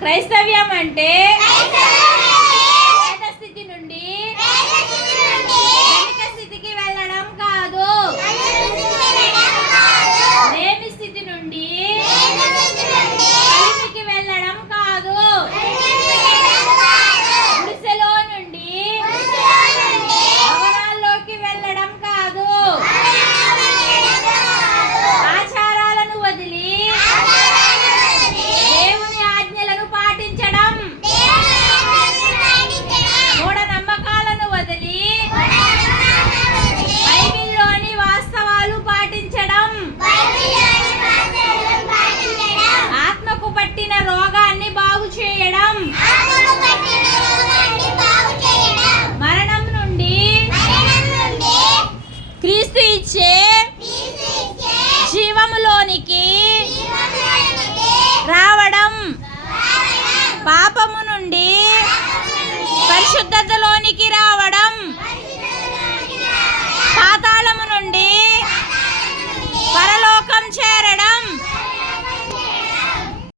క్రైస్తవ్యం అంటే క్రీస్తు ఇచ్చే జీవములోనికి